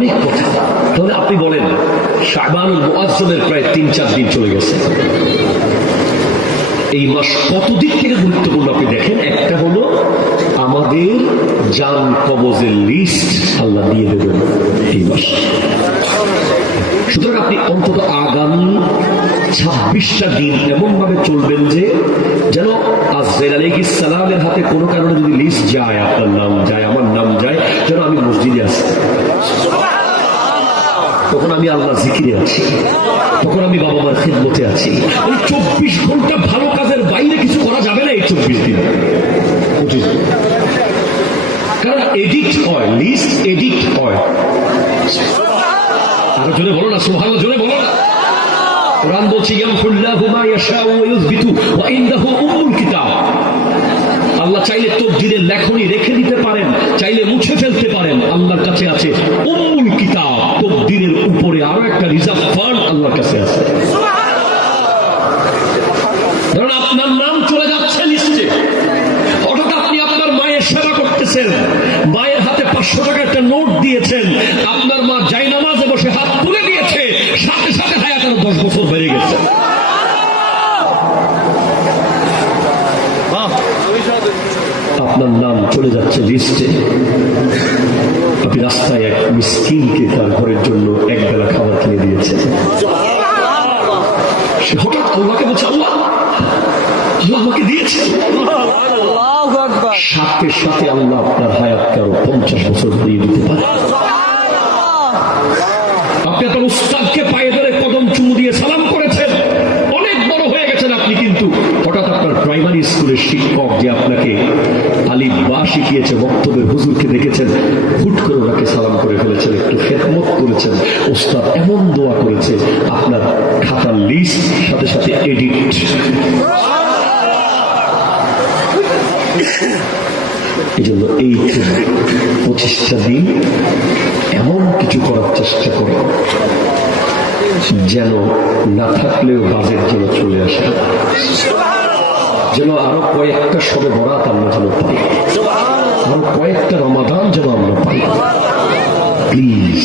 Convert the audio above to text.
অনেক কথা। তাহলে আপনি বলেন শাবানুল মুআজ্জমের প্রায় ৩-৪ দিন চলে গেছে। এই মাস কত দিক থেকে গুরুত্বপূর্ণ আপনি দেখেন। একটা হলো আমাদের জান কবজের লিস্ট আল্লাহ দিয়ে দেবেন এই মাস। সুতরাং আপনি অন্তত আগামী ২৬টা দিন এমন ভাবে চলবেন যে যেন আজরাইল আলাইহিস সালামের হাতে কোনো কারণে যদি লিস্ট যায়, আপনার নাম যায়, আমার নাম যায়, যেন আমি মসজিদে আছি, তখন আমি আল্লাহ জিকিরে আছি, তখন আমি বাবা মার খিদমতে আছি। ২৪ ঘন্টা ভালো কাজের বাইরে কিছু করা যাবে না এই ২৪ দিন। কারণ এডিক্ট হয়, লিস্ট এডিক্ট হয়। আরো জোরে বলো না সুবহানাল্লাহ, জোরে বলো না। কোরআন বলছে ইয়ামহুল্লাহু মা ইয়াশাউ ওয়া ইউযবিতু ওয়া ইনদাহু উম্মুল কিতাব। আল্লাহ চাইলে তকদীরের লেখনী রেখে দিতে পারেন, চাইলে মুছে ফেলতে পারেন। আল্লাহর কাছে আছে উম্মুল কিতাব, তকদীরের উপরে আরো একটা রিজার্ভ ফান্ড আল্লাহর কাছে আছে। ধরুন আপনার নাম চলে যাচ্ছে লিস্টে, হঠাৎ আপনি আপনার মায়ের সেবা করতেছেন, মায়ের হাতে ৫০০ টাকা একটা নোট দিয়েছেন, আপনার মা জায়নামাজে বসে হাত তুলে দিয়েছে, সাথে সাথে হায়াতের ১০ বছর বেড়ে গেছে। আপনার নাম চলে যাচ্ছে লিস্টে। আপনি রাস্তায় এক মিসকিনকে তার ঘরের জন্য একবেলা খাবার কিনে দিয়েছে। সে হঠাৎ আল্লাহকে বলছে আল্লাহ আমাকে দিয়েছে। সাথে সাথে আল্লাহ আপনার হায়াতকে আরো ৫০ বছর দিয়ে দিতে পারে। আপনি আপনার উস্তাদকে পায়ে ধরে কদম চুমু দিয়ে সালাম করেছেন, অনেক বড় হয়ে গেছেন আপনি, কিন্তু হঠাৎ আপনার প্রাইমারি স্কুলের শিক্ষক যে আপনাকে আলিফ বা শিখিয়েছে, বক্তব্যের হুজুরকে দেখেছেন, হুট করে ওনাকে সালাম করে ফেলেছেন, একটু খেদমত করেছেন, উস্তাদ এমন দোয়া করেছে, আপনার খাতার লিস্ট সাথে সাথে এডিট। এই জন্য এই ২৫টা দিন এমন কিছু করার চেষ্টা করে যেন না থাকলেও বাজেট যেন চলে আসে, যেন আরো কয়েকটা শবে বরাত আমরা যেন পাই, আরো কয়েকটা রমাদান যেন আমরা পাই। প্লিজ